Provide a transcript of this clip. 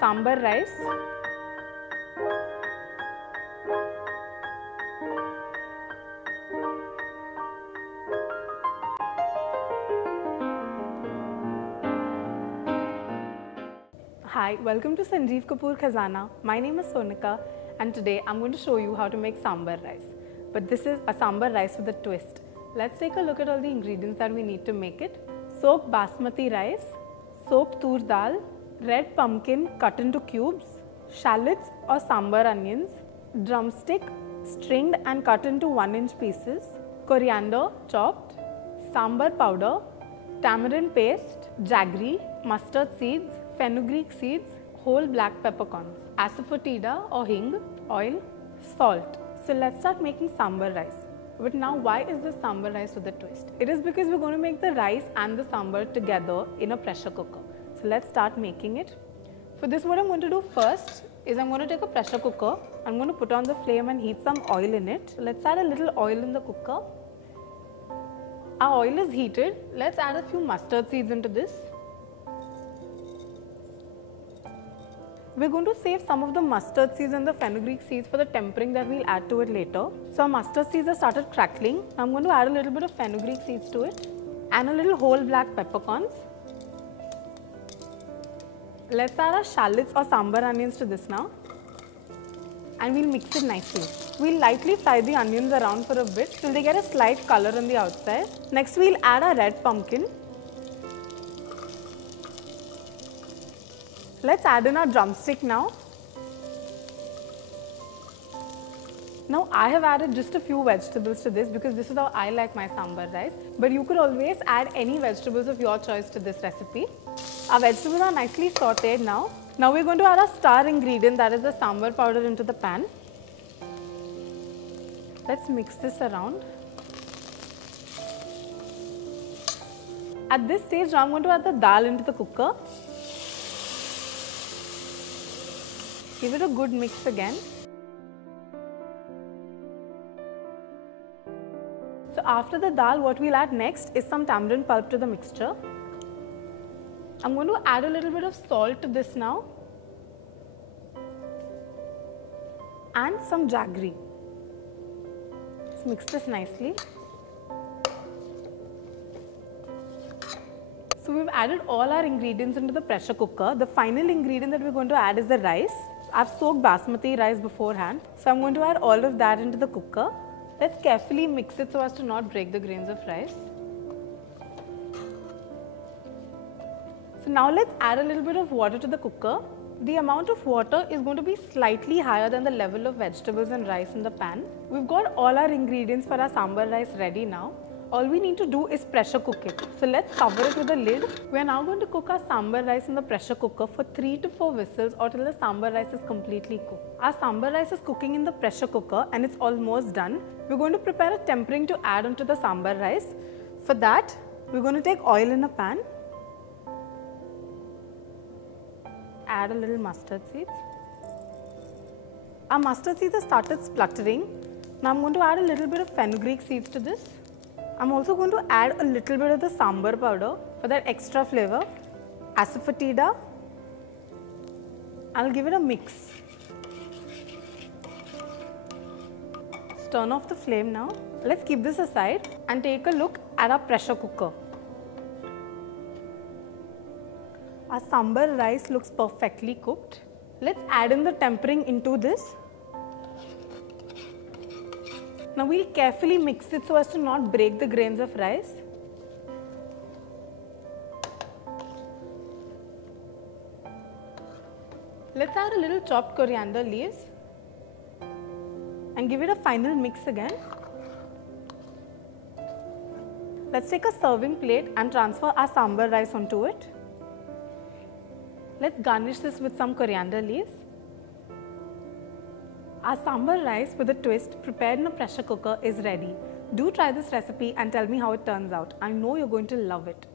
Sambhar rice. Hi, welcome to Sanjeev Kapoor Khazana. My name is Sonika and today I'm going to show you how to make Sambhar rice. But this is a Sambhar rice with a twist. Let's take a look at all the ingredients that we need to make it. Soaked basmati rice, soaked tur dal, red pumpkin cut into cubes, shallots or sambar onions, drumstick stringed and cut into 1-inch pieces, coriander chopped, sambar powder, tamarind paste, jaggery, mustard seeds, fenugreek seeds, whole black peppercorns, asafoetida or hing, oil, salt. So let's start making sambar rice. But now why is this sambar rice with a twist? It is because we're going to make the rice and the sambar together in a pressure cooker. So let's start making it. For this, what I'm going to do first is I'm going to take a pressure cooker. I'm going to put on the flame and heat some oil in it. So let's add a little oil in the cooker. Our oil is heated. Let's add a few mustard seeds into this. We're going to save some of the mustard seeds and the fenugreek seeds for the tempering that we'll add to it later. So our mustard seeds have started crackling. I'm going to add a little bit of fenugreek seeds to it and a little whole black peppercorns. Let's add our shallots or sambar onions to this now and we'll mix it nicely. We'll lightly fry the onions around for a bit till they get a slight color on the outside. Next we'll add our red pumpkin. Let's add in our drumstick now. Now I have added just a few vegetables to this because this is how I like my sambar rice. But you could always add any vegetables of your choice to this recipe. Our vegetables are nicely sauteed now. Now we're going to add our star ingredient, that is the sambar powder, into the pan. Let's mix this around. At this stage, now I'm going to add the dal into the cooker. Give it a good mix again. So after the dal, what we'll add next is some tamarind pulp to the mixture. I'm going to add a little bit of salt to this now and some jaggery. Let's mix this nicely. So we've added all our ingredients into the pressure cooker. The final ingredient that we're going to add is the rice. I've soaked basmati rice beforehand, so I'm going to add all of that into the cooker. Let's carefully mix it so as to not break the grains of rice. So now let's add a little bit of water to the cooker. The amount of water is going to be slightly higher than the level of vegetables and rice in the pan. We've got all our ingredients for our sambar rice ready now. All we need to do is pressure cook it. So let's cover it with a lid. We are now going to cook our sambar rice in the pressure cooker for 3 to 4 whistles or till the sambar rice is completely cooked. Our sambar rice is cooking in the pressure cooker and it's almost done. We're going to prepare a tempering to add onto the sambar rice. For that, we're going to take oil in a pan. Add a little mustard seeds. Our mustard seeds have started spluttering. Now I'm going to add a little bit of fenugreek seeds to this. I'm also going to add a little bit of the sambar powder for that extra flavor, asafoetida. I'll give it a mix. Let's turn off the flame now. Let's keep this aside and take a look at our pressure cooker. Our sambar rice looks perfectly cooked. Let's add in the tempering into this. Now we'll carefully mix it so as to not break the grains of rice. Let's add a little chopped coriander leaves and give it a final mix again. Let's take a serving plate and transfer our sambar rice onto it. Let's garnish this with some coriander leaves. Our sambar rice with a twist prepared in a pressure cooker is ready. Do try this recipe and tell me how it turns out. I know you're going to love it.